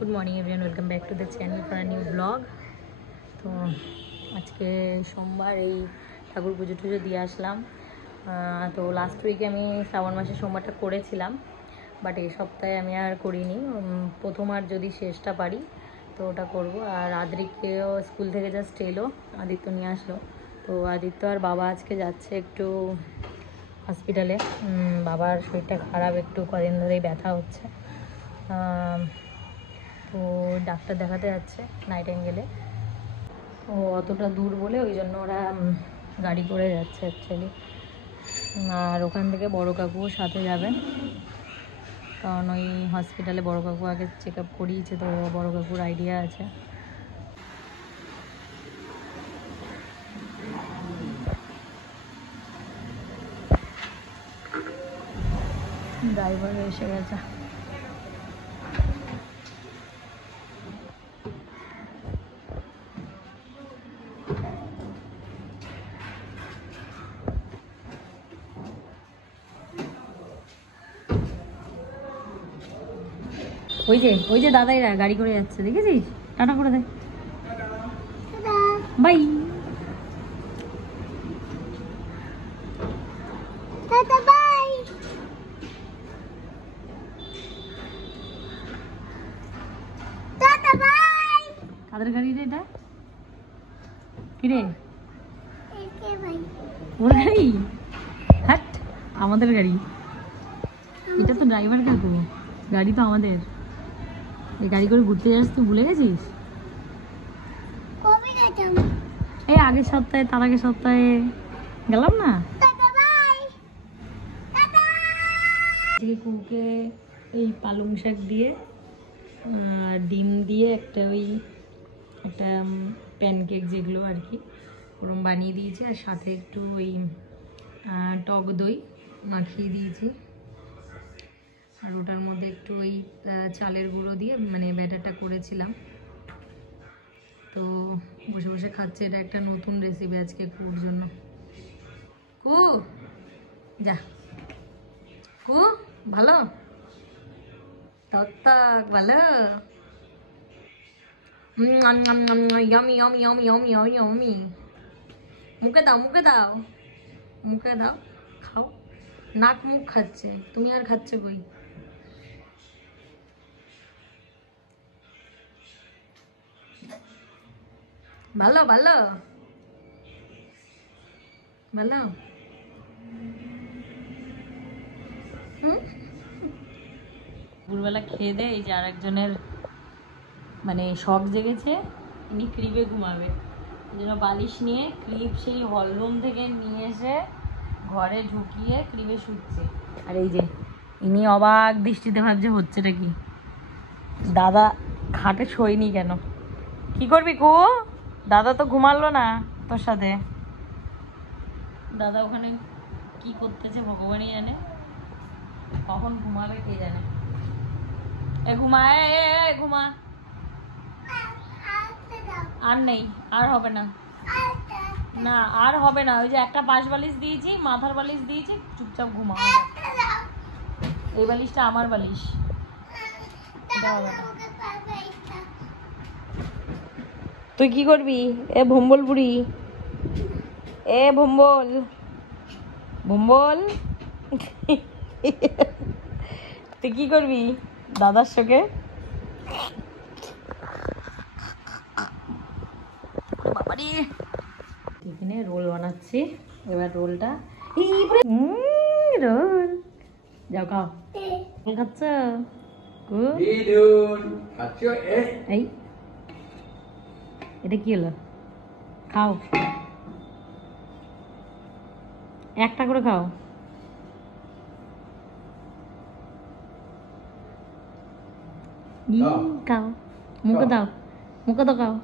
Good morning everyone, welcome back to the channel for a new blog. তো আজকে সোমবার, এই ঠাকুর পুজো টুজো দিয়ে আসলাম। তো লাস্ট উইকে আমি শ্রাবণ মাসের সোমবারটা করেছিলাম, বাট এই সপ্তাহে আমি আর করিনি। প্রথম আর যদি শেষটা পারি তো ওটা করব। আর আদ্রিককেও স্কুল থেকে জাস্ট এলো, আদিত্য নিয়ে আসলো। তো আদিত্য আর বাবা আজকে যাচ্ছে একটু হসপিটালে। বাবার শরীরটা খারাপ, একটু কদিন ধরেই ব্যথা হচ্ছে। তো ডাক্তার দেখাতে যাচ্ছে নাইটিঙ্গেলে। তো অতটা দূর বলে ওই জন্য ওরা গাড়ি করে যাচ্ছে অ্যাকচুয়ালি। আর ওখান থেকে বড় কাকুও সাথে যাবেন, কারণ ওই হসপিটালে বড় কাকু আগে চেক আপ করিয়েছে, তো বড় কাকুর আইডিয়া আছে। ড্রাইভার এসে গেছে। ওই যে দাদাইরা গাড়ি করে যাচ্ছে, দেখেছিস? টাটা করে দে, বাই। কাদের গাড়ি রে এটা? কিরে, ওর গাড়ি? হাট, আমাদের গাড়ি। এটা তো ড্রাইভার কাকু, গাড়ি তো আমাদের। এই গাড়ি করে ঘুরতে যাস, তুই ভুলে গেছিস? এই আগের সপ্তাহে, তার আগের সপ্তাহে গেলাম না। কুকুকে এই পালং শাক দিয়ে ডিম দিয়ে একটা প্যানকেক যেগুলো আর কি ওরম বানিয়ে দিয়েছি, আর সাথে একটু ওই টক দই মাখিয়ে দিয়েছি। আর ওটার মধ্যে একটু ওই চালের গুঁড়ো দিয়ে মানে ব্যাটারটা করেছিলাম। তো বসে বসে খাচ্ছে। এটা একটা নতুন রেসিপি আজকে কুর জন্য। কু যা, কু ভালো টক ভালো। Yummy yummy yummy yummy yummy yummy. মুখে দাও, মুখে দাও, মুখে দাও, খাও। নাক মুখ খাচ্ছে, তুমি আর খাচ্ছে কই? ভালো ভালো ভালো। দুপুরবেলা খেয়ে দেয়। এই যে আর একজনের মানে শখ জেগেছে, ইনি ক্রিবে ঘুমাবে। এই জন্য বালিশ নিয়ে ক্রিপ সেই হলরুম থেকে নিয়ে এসে ঘরে ঢুকিয়ে ক্রিবে শুচ্ছে। আর এই যে ইনি অবাক দৃষ্টিতে ভাবছে হচ্ছেটা কি। দাদা খাটে শোয়নি কেন? কি করবি কু? দাদা তো ঘুমালো না তোর সাথে। দাদা ওখানে কি করতেছে ভগবানই জানে, কখন ঘুমাবে কে জানে। এ ঘুমা, এ ঘুমা। আর নেই, আর হবে না, না আর হবে না। ওই যে একটা পাশ বালিশ দিয়েছি, মাথার বালিশ দিয়েছি, চুপচাপ ঘুমা। এই বালিশটা আমার বালিশ, এটা হবে না। তুই কি করবি? এ ভম্বল বুড়ি, এ ভম্বল ভম্বল, তুই কি করবি দাদার সঙ্গে? টিফিনে রোল বানাচ্ছি। এবার রোলটা রোল যাও খাও। খাচ্ছ? এই এটা কি হলো? খাও, একটা করে খাও। খাও, মুখে দাও, মুখে তো খাও।